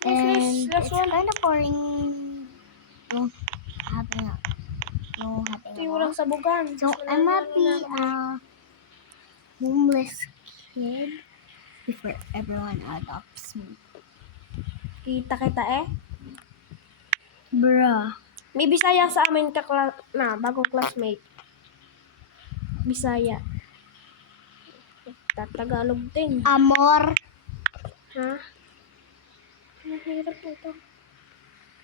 And last it's one. kind of boring. No having no having Ito a yung lot. walang sabugan. So I'm gonna be a homeless kid before everyone adopts me. Kita kita eh. Bruh. May Bisaya sa amin bagong classmate. Bisaya. Tagalog din. Amor. Ha? Mahirap po ito.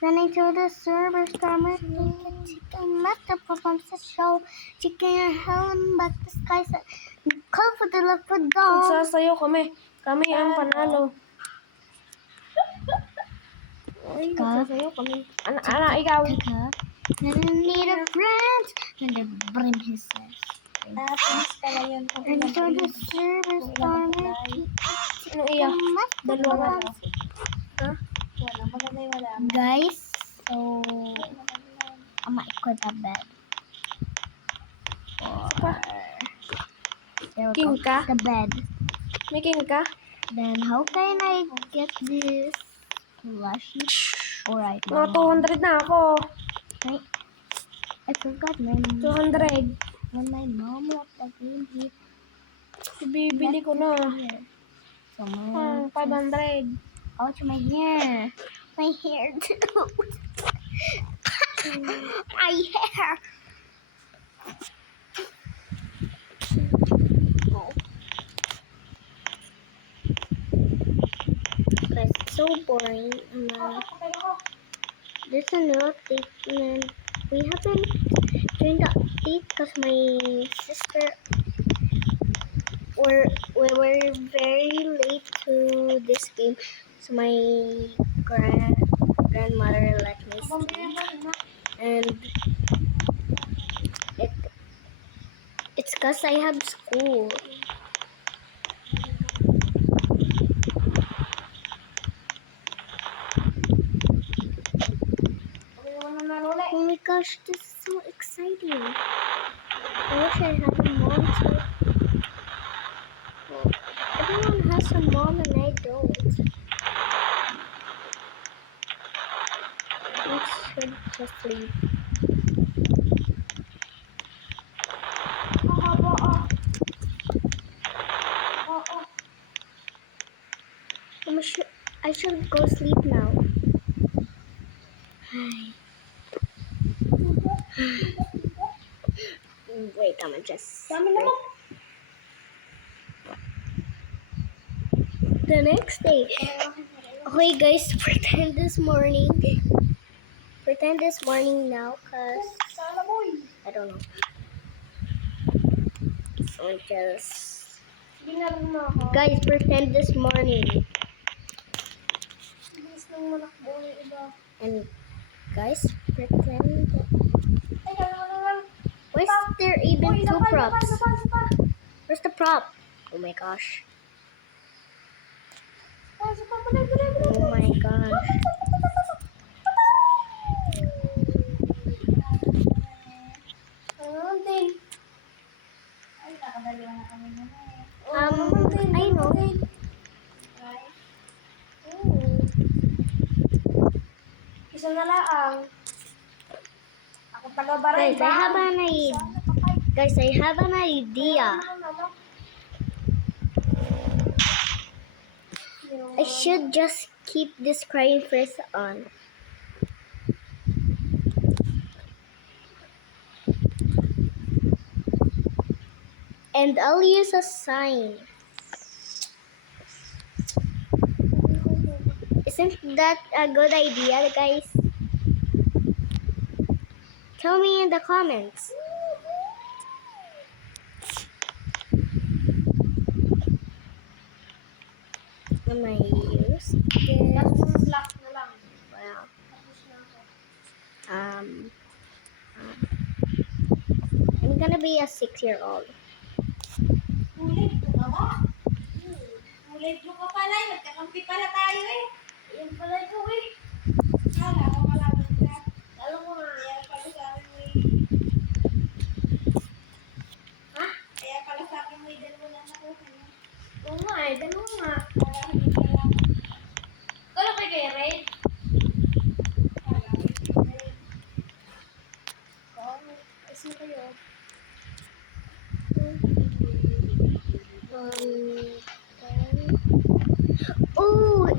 Running to the server, summer, chicken, master performs the show. Chicken, helen, but the skies call for the love for dawn. Magsasayo kami. Kami ang panalo. Ay, magsasayo kami. Ikaw. Need a friend, and the brim his says. Finish pala yun. And to the server, summer, Anong iya? Dalawa nga. Ha? Wala, maganda yung wala. Guys, so I'm gonna equip a bed. Pa? There we King go. ka? The bed. May king ka? Then how can I get this plushie? Alright, Mga 200 na ako. Right. I forgot my 200. when my mom left the game here. Bibili ko na. So my 500. ouch, my hair. My hair too. My hair. It's so boring. There's a new update and we haven't joined the update because my sister we were very late to this game, so my grandmother let me sleep, and it's because I have school. Oh my gosh, this is so exciting. I wish I had a mom too. Well, everyone has a mom and I don't. We should just leave. I should go sleep now. Wait, I'm gonna just. The next day. Okay, guys, pretend this morning now, cause I don't know. I just guys pretend this morning. And guys pretend. Why is there even two props? Where's the prop? Oh my gosh. Oh my gosh. I know. Isa na lang. Ako taga-baray. Guys, I have an idea. I should just keep this crying face on. And I'll use a sign. Isn't that a good idea, guys? Tell me in the comments. Am I use this? Well, I'm gonna be a 6-year-old. Ulit mo ka pala, magkakampi pala tayo eh. Yan pala ito eh. Kala ko malapit ka. Alam mo nga, kaya pala sa akin mo eh. Ha? Kaya pala sa akin mo eh, dalawa lang ako. Oo nga eh, dalawa nga. Wala ka din pala. Kala kay Gere?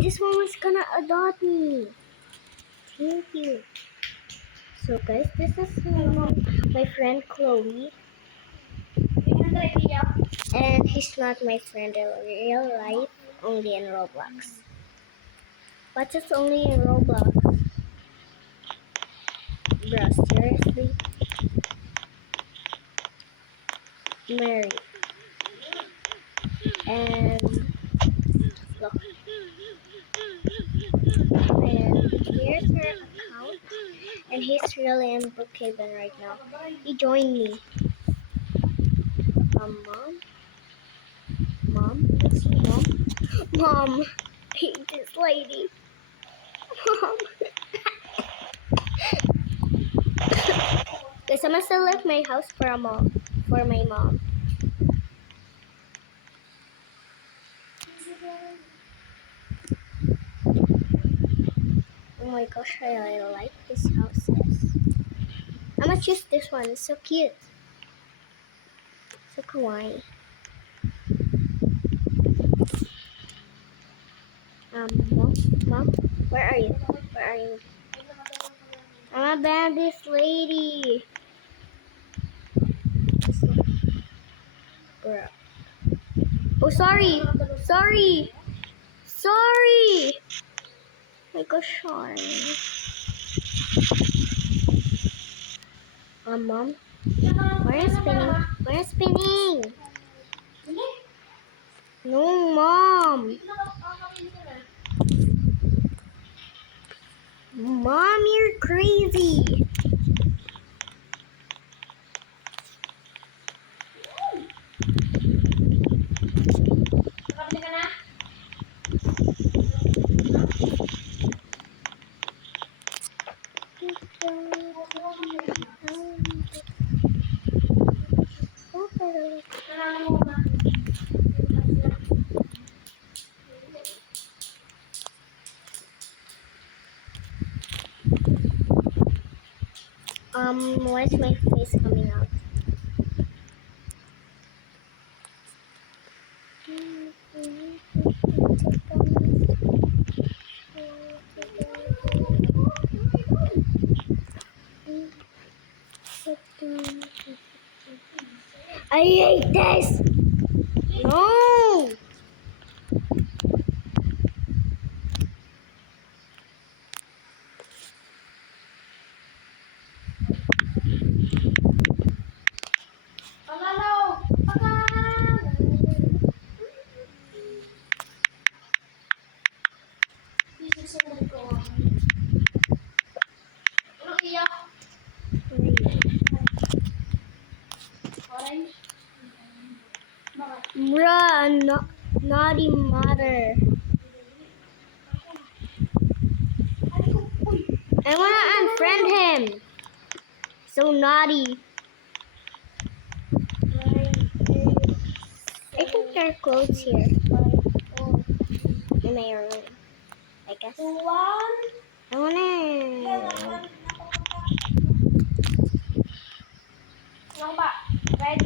This one was gonna adopt me. Thank you. So guys, this is my friend Chloe. 300 iya. And he's not my friend in real life, only in Roblox. But it's only in Roblox. Bruh, seriously? Mary. And look. And here's her account. And he's really in Brookhaven right now. He joined me. Mom? Mom? Mom? Mom! I hate this lady. Mom! Guys, I'm gonna select my house for a mom. For my mom. Oh my gosh, I really like this houses. I'm gonna choose this one. It's so cute. So kawaii. Mom, where are you? Where are you? I'm about this lady. Bro. Oh, sorry. Sorry. Sorry. My gosh, sorry. Mom. Why are you spinning? Why are you spinning? Hindi. No, Mom. Mom, you're crazy. Nakabili ka na? Nanalo mo ba? Why is my face coming out? I hate this! No! Palalaw! Pakan! Sisig ko. Ano iya? Orange? Bakit? Bruh, naughty mother. I wanna unfriend him. So naughty. I think there are clothes here. In my room. I guess. Tuwan? I wanna. Ano ba? Red?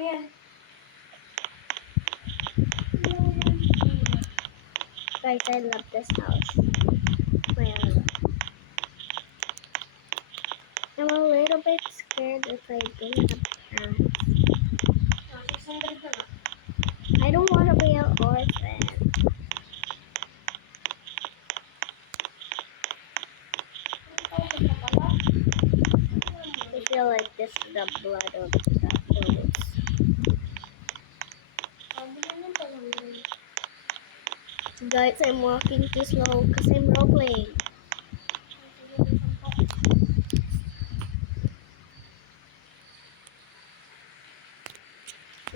Ayan. Guys, I love this house. Well, I'm a little bit scared if I didn't have parents. 600 na nga. I don't want to be an orphan. I feel like this is the blood of the clothes. Guys, I'm walking too slow because I'm role-playing.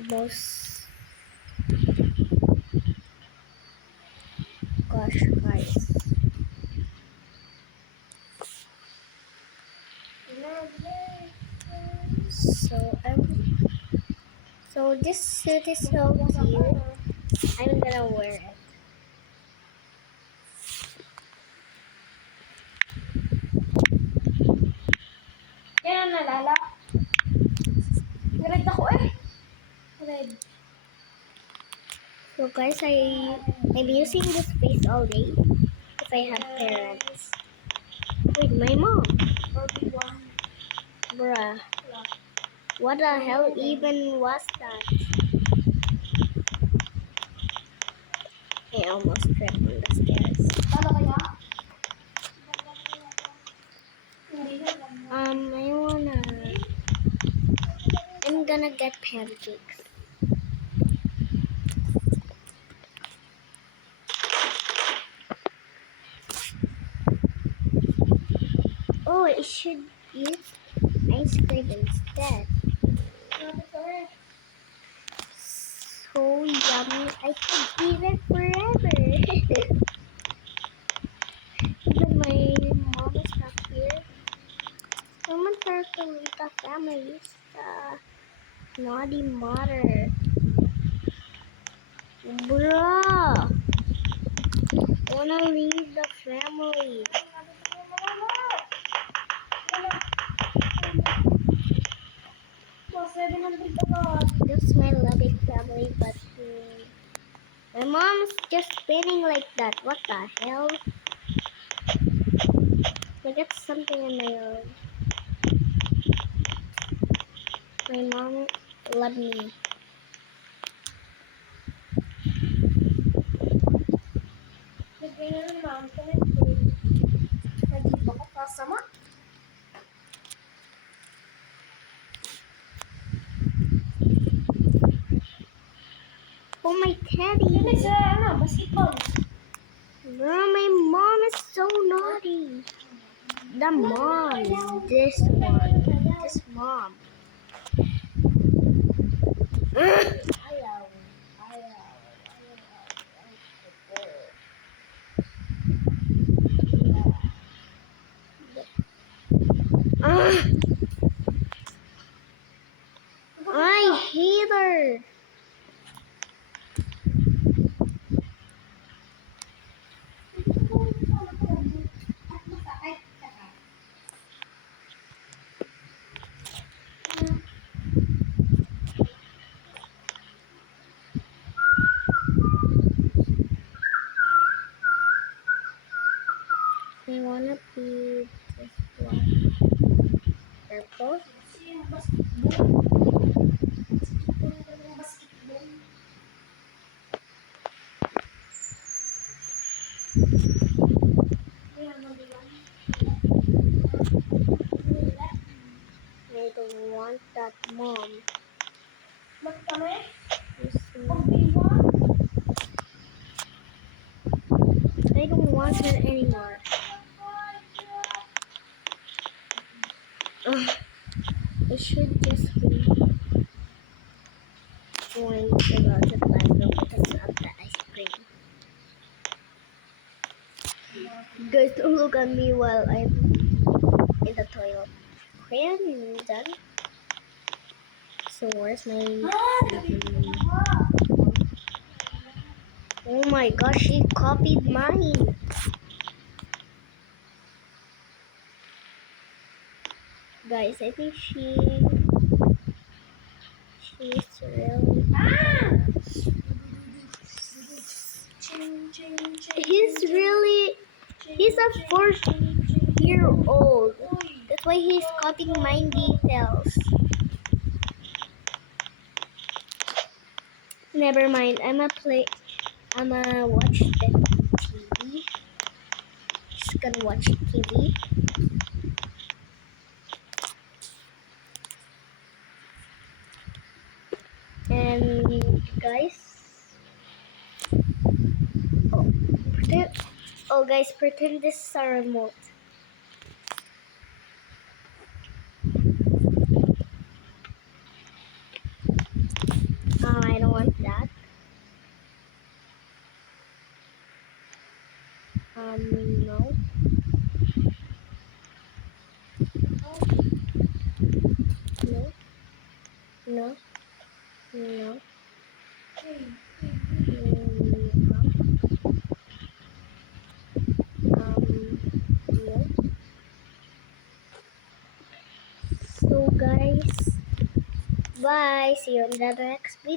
Most... Gosh, guys. So this suit is so cute. I'm gonna wear it. Yan ang nalala. 'Red ako eh. Red. So guys, I'm using this face all day if I have parents. Wait, my mom. Bruh. What the hell even was that? I almost tripped on the stairs. Paano kaya? Hindi na I'm gonna get pancakes. Oh, I should use ice cream instead. So yummy, I could eat it forever. Even my mom is not here. Someone tries to leave the family is the naughty mother. Bruh, I wanna leave the family. Well, 700 agad. This is my loving family, but my mom's just spinning like that. What the hell? I get something in my own. My mom loved me. Nagganyan naman ka na ito. Nandito ko kasama. Oh, my teddy. Hindi sa basketball. Bro, my mom is so naughty. The mom. This one. This mom. Ayaw. I hate her. I wanna be this one. Purple. Yung basketball. Basketball. I don't want that mom. Ba't kami? This one. Pag-iwan? I don't want her anymore. Ugh. I should just be going to go to the bathroom because of the ice cream. Guys, don't look at me while I'm in the toilet. Okay, I'm done. So where's my... Oh my gosh, she copied mine. Guys, I think she's really... He's a 4-year-old. That's why he's copying mine details. Never mind, I'ma watch the TV. Just gonna watch TV. And guys, pretend this is a remote. I don't want that. No. No. No. No. So guys, bye. See you in the next video.